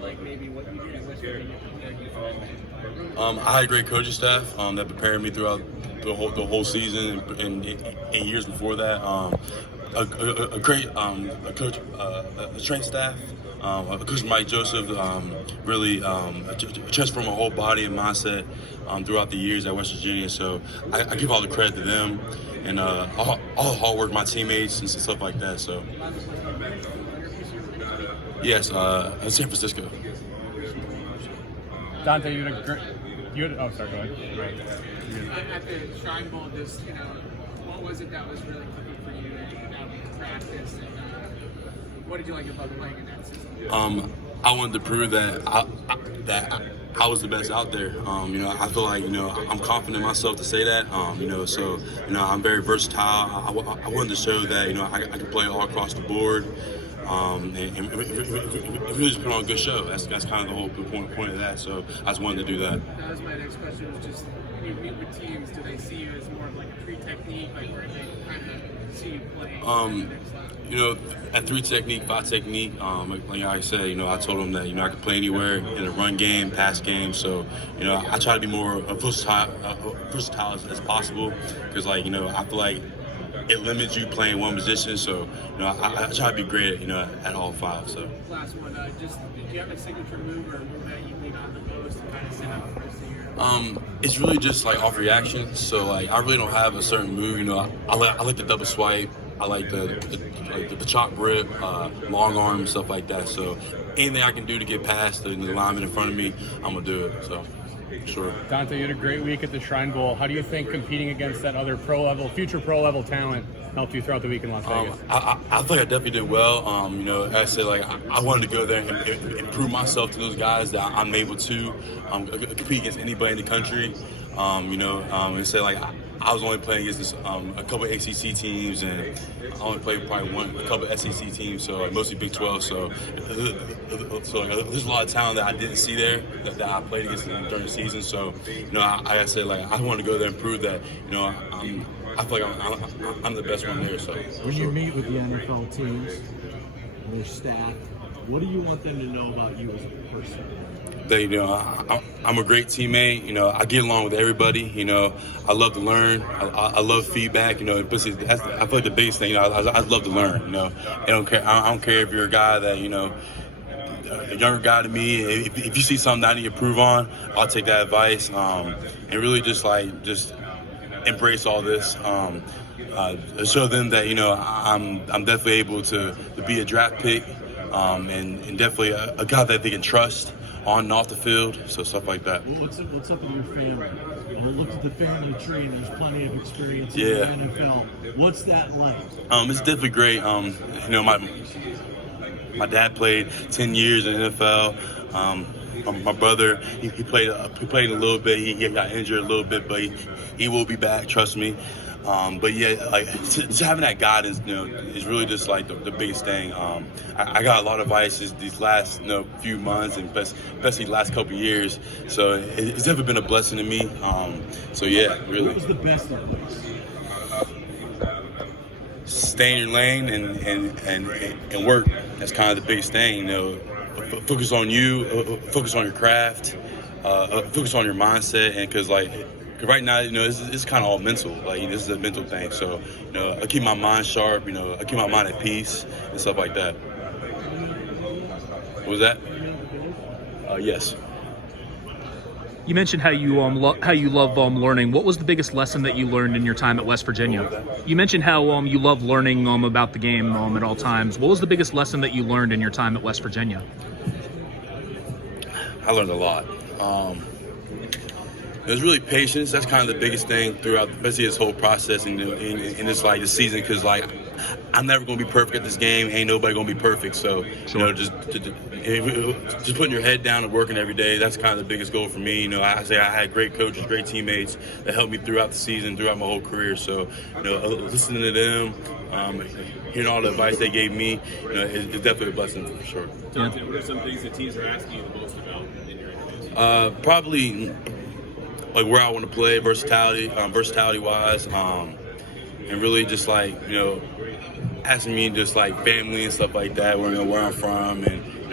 like maybe what you did at West Virginia prepared you for that? I had a great coaching staff that prepared me throughout the whole season and years before that. A great a coach, a strength staff. Coach Mike Joseph really transformed my whole body and mindset throughout the years at West Virginia. So I give all the credit to them and all the hard work of my teammates and stuff like that. So yes, San Francisco. Dante, you had a great. Oh, sorry. Go ahead. At the Shrine Bowl, just what was it that was really clicking for you about practice, and what did you like about playing in that system? I wanted to prove that I was the best out there. I feel like I'm confident in myself to say that. So I'm very versatile. I wanted to show that I can play all across the board. And really just put on a good show. That's kind of the whole point of that. So I just wanted to do that. That was my next question. Was just when you meet with teams, do they see you as more of like a free technique, like where they kind of see you play? At 3 technique, 5 technique, like I said, I told them that I could play anywhere in a run game, pass game. So I try to be more versatile as possible because I feel like it limits you playing one position, so I try to be great at all 5. So last one, just do you have a signature move or a move that you lean on the most to kind of set up the rest of the year? It's really just like off reaction. So I really don't have a certain move. I like the double swipe. I like the chop grip, long arm, stuff like that. So anything I can do to get past the lineman in front of me, I'm gonna do it. So. Sure. Dante, you had a great week at the Shrine Bowl. How do you think competing against that other future pro level talent helped you throughout the week in Las Vegas? I think I definitely did well. I said, I wanted to go there and prove myself to those guys that I'm able to compete against anybody in the country. And say I was only playing against a couple of ACC teams, and I only played probably a couple of SEC teams, so mostly Big 12. So there's a lot of talent that I didn't see there that I played against during the season. So I said I want to go there and prove that I feel like I'm the best one there. So when you meet with the NFL teams, their staff, what do you want them to know about you as a person? That I'm a great teammate. I get along with everybody. I love to learn. I love feedback. I feel like the biggest thing. I love to learn. I don't care if you're a guy that a younger guy to me. If you see something that I need to improve on, I'll take that advice and really just embrace all this. Show them that I'm definitely able to be a draft pick and definitely a guy that they can trust on and off the field, so stuff like that. What's up with your family? I looked at the family tree and there's plenty of experience in the NFL. What's that like? It's definitely great. My dad played 10 years in the NFL. My brother, he played a little bit. He got injured a little bit, but he will be back. Trust me. But yeah, just having that guidance, is really just the biggest thing. I got a lot of advice these last few months and especially the last couple of years. So it's definitely been a blessing to me. So yeah, really. What was the best advice? Stay in your lane and work. That's kind of the biggest thing. Focus on you, focus on your craft, focus on your mindset, and because right now, it's kind of all mental. This is a mental thing. So, I keep my mind sharp. I keep my mind at peace and stuff like that. What was that? Yes. You mentioned how you love learning. What was the biggest lesson that you learned in your time at West Virginia? You mentioned how you love learning about the game at all times. What was the biggest lesson that you learned in your time at West Virginia? I learned a lot. It was really patience. That's kind of the biggest thing throughout, especially this whole process and this the season, because I'm never going to be perfect at this game. Ain't nobody going to be perfect. So just putting your head down and working every day. That's kind of the biggest goal for me. I had great coaches, great teammates that helped me throughout the season, throughout my whole career. So listening to them, hearing all the advice they gave me, it's definitely a blessing for sure. Dante, what are some things that teams are asking you the most about in your interviews? Probably where I want to play, versatility-wise, and really just asking me just family and stuff like that, where I'm from, and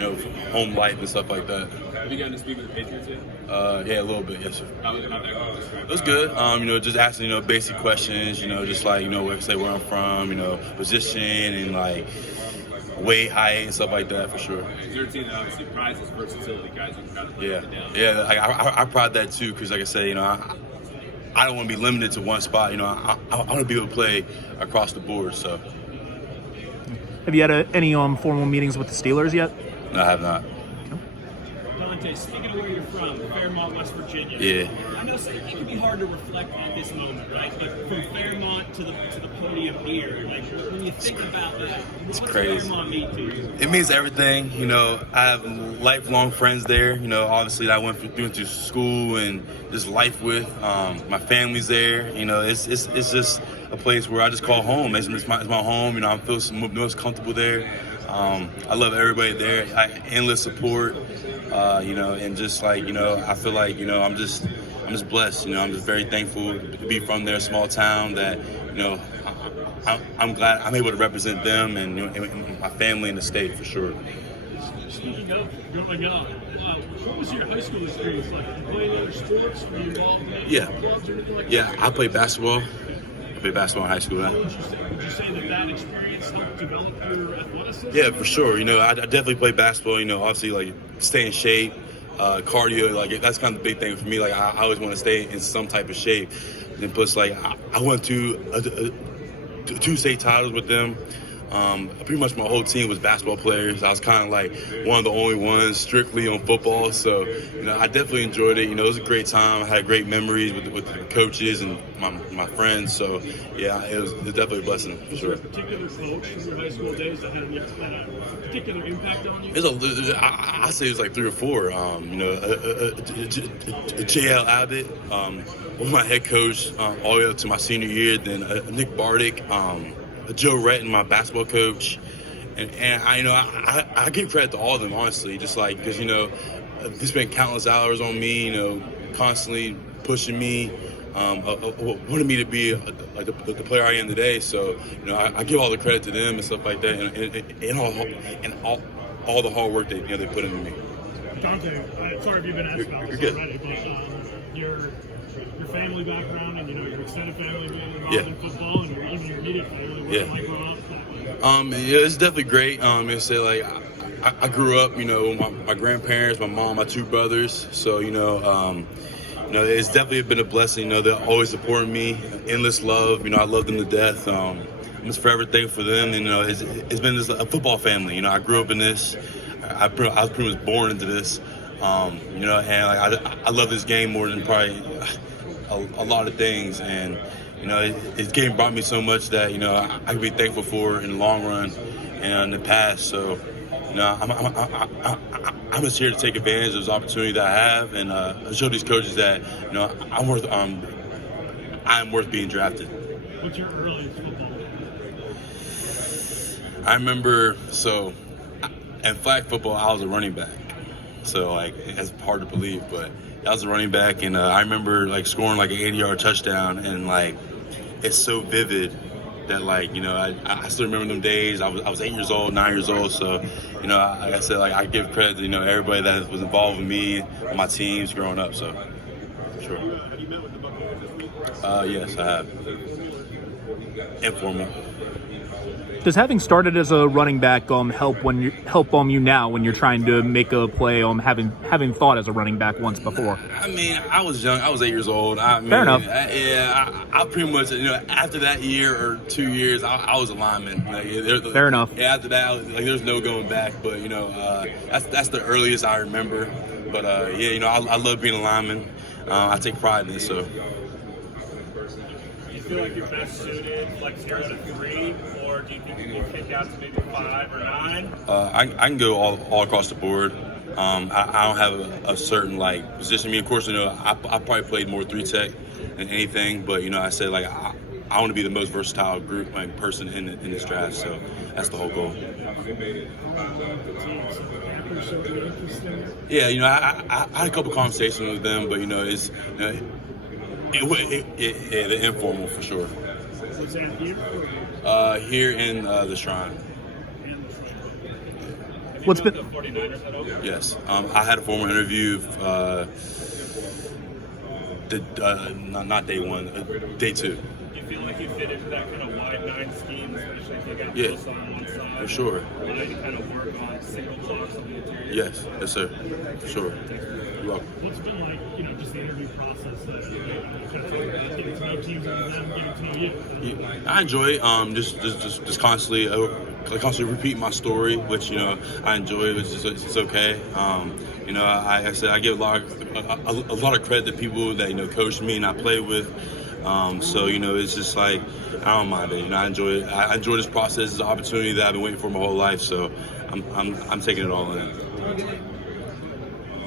home life and stuff like that. Have you gotten to speak with the Patriots yet? Yeah, a little bit, yes, sir. How'd that go? It was good. Just asking, basic questions, just like, where I'm from, position and like weight, height, and stuff like that for sure. Is your team that obviously prizes versatility, guys? You kind of put it down. Yeah. Like, I pride that too, because like I said, I don't want to be limited to one spot. I want to be able to play across the board. So. Have you had any formal meetings with the Steelers yet? No, I have not. Dante, speaking of where you're from, Fairmont, West Virginia. Yeah. I know it can be hard to reflect at this moment, right? But from Fairmont to the podium here, like when you think about that, what's crazy. Fairmont mean to you? It means everything. I have lifelong friends there. Obviously that I went through school and just life with. My family's there. It's just a place where I just call home. It's my home. I feel most comfortable there. I love everybody there. Endless support. And just like, I feel like, I'm just blessed. I'm just very thankful to be from their small town that, I'm glad I'm able to represent them and my family in the state for sure. Speaking of growing up, what was your high school experience like? Did you play any other sports? Were you involved in any clubs or anything like that? Yeah, I played basketball. I played basketball in high school. Would you say that experience helped develop your athleticism? Yeah, for sure. I definitely played basketball. Obviously, like, stay in shape, cardio. Like, that's kind of the big thing for me. Like, I always want to stay in some type of shape. And plus, like, I went to two state titles with them. Pretty much my whole team was basketball players. I was kind of like one of the only ones strictly on football. So, I definitely enjoyed it. It was a great time. I had great memories with the coaches and my friends. So, yeah, it was definitely a blessing for sure. Was there a particular coach in your high school days that had a particular impact on you? I say it was like 3 or 4. J.L. Abbott, was my head coach all the way up to my senior year. Then Nick Bardick, Joe Retton, my basketball coach, and I give credit to all of them, honestly, just like because they spent countless hours on me, constantly pushing me, wanted me to be the player I am today. So I give all the credit to them and stuff like that, and all the hard work they put into me. Dante, sorry if you've been asked about this already, but your family background and your extended family being involved in football and even your immediate family, what's it like growing up? It's definitely great. It's like I grew up, with my grandparents, my mom, my 2 brothers. So it's definitely been a blessing. They're always supporting me, endless love. I love them to death. I'm just forever thankful for them. And it's been a football family. I grew up in this. I was pretty much born into this. And like, I love this game more than probably a lot of things, and this game brought me so much that I can be thankful for in the long run and in the past. So I'm just here to take advantage of this opportunity that I have and show these coaches that I'm worth being drafted. What's your earliest football? I remember in flag football I was a running back. So like it's hard to believe, but I was a running back, and I remember like scoring like an 80-yard touchdown, and like it's so vivid that like I still remember them days. I was 8 years old, 9 years old. So like I said, like I give credit to everybody that was involved with me and my teams growing up. So sure. Have you met with the Buccaneers this week? Yes, I have. Informal. Does having started as a running back help you now when you're trying to make a play? Having thought as a running back once before. I mean, I was young. I was 8 years old. Fair enough. I pretty much after that year or 2 years, I was a lineman. Fair enough. Yeah, after that, there's no going back. But that's the earliest I remember. But I love being a lineman. I take pride in it. So. Do you feel like you're best suited, like 0 to 3, or do you think you can kick out to maybe 5 or 9? I can go all across the board. I don't have a certain like position. I mean, of course, I probably played more 3-tech than anything, but I said like I want to be the most versatile person in this draft. So that's the whole goal. Yeah, I had a couple conversations with them, but it's the informal for sure. Was that here? Here in the Shrine. What's been? The 49ers head over? Yes. I had a formal interview. Not day one, day two. Do you feel like you fit into that kind of wide nine scheme, especially if you got Yeah, Wilson on one side? for sure. Now you kind of work on single blocks on the interior. Yes, sir. For sure. You're welcome. What's it been like, just the interview process, getting to know teams and them getting to know you? Yeah, I enjoy it. Just constantly repeat my story, which I enjoy. It's okay. I said I give a lot of credit to people that coached me and I played with. So it's just like I don't mind it. I enjoy it. I enjoy this process. It's an opportunity that I've been waiting for my whole life. So I'm taking it all in. Dante,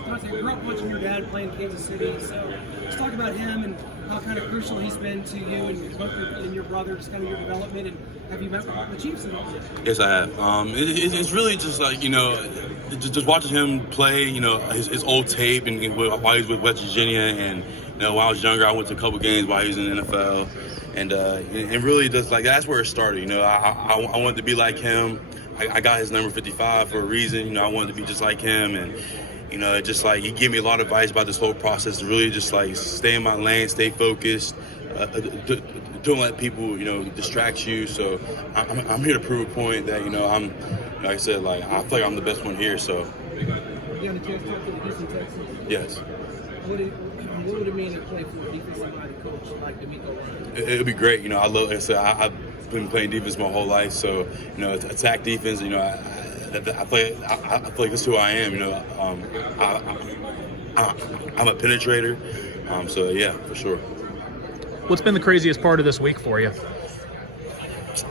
I grew up watching your dad play in Kansas City, so let's talk about him and how kind of crucial he's been to you and your brother, just kind of your development. And have you met the Chiefs at all? Yes, I have. It's really just like just watching him play. His old tape and while he was with West Virginia, and when I was younger, I went to a couple games while he was in the NFL, and really just like that's where it started. I wanted to be like him. I got his number 55 for a reason. I wanted to be just like him, and just like he gave me a lot of advice about this whole process to really just like stay in my lane, stay focused, don't let people distract you. So I'm here to prove a point that I'm, like I said, like I feel like I'm the best one here. So You had a chance to talk to the Houston Texans. yes, What would it mean to play for a defensive-minded coach like D'Amico Ryan? it'll be great. I love. Like I said, I've been playing defense my whole life. So attack defense. I feel like that's who I am. I'm a penetrator. So yeah, for sure. What's been the craziest part of this week for you?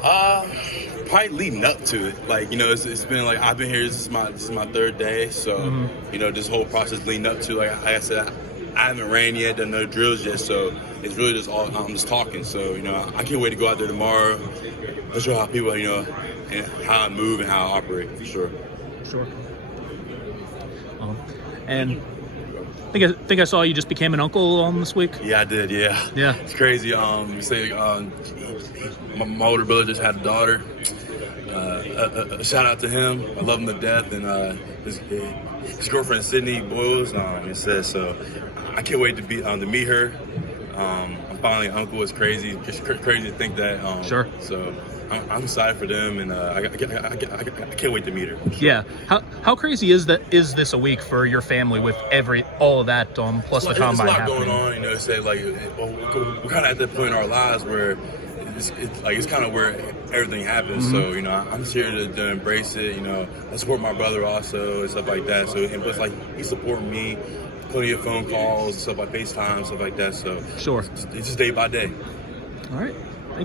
Probably leading up to it. Like it's been like I've been here. This is my third day. So this whole process leading up to like I said, I haven't ran yet, done no drills yet. So it's really just all I'm just talking. So I can't wait to go out there tomorrow. Let's show how people and how I move and how I operate for sure. Sure. And I think I saw you just became an uncle this week. Yeah, I did. Yeah. Yeah. It's crazy. My older brother just had a daughter. A shout out to him. I love him to death. And his girlfriend Sydney Boyles. It says so. I can't wait to meet her. I'm finally an uncle. It's crazy. It's crazy to think that. Sure. So I'm excited for them, and I can't wait to meet her. Sure. Yeah. How crazy is this a week for your family with all of that plus the combine There's a lot happening? going on. Say like we're kind of at that point in our lives where it's kind of where everything happens. So I'm just here to embrace it. I support my brother also and stuff like that. So and plus like he's supporting me, plenty of phone calls, stuff like FaceTime, stuff like that. So Sure. it's just day by day. All right.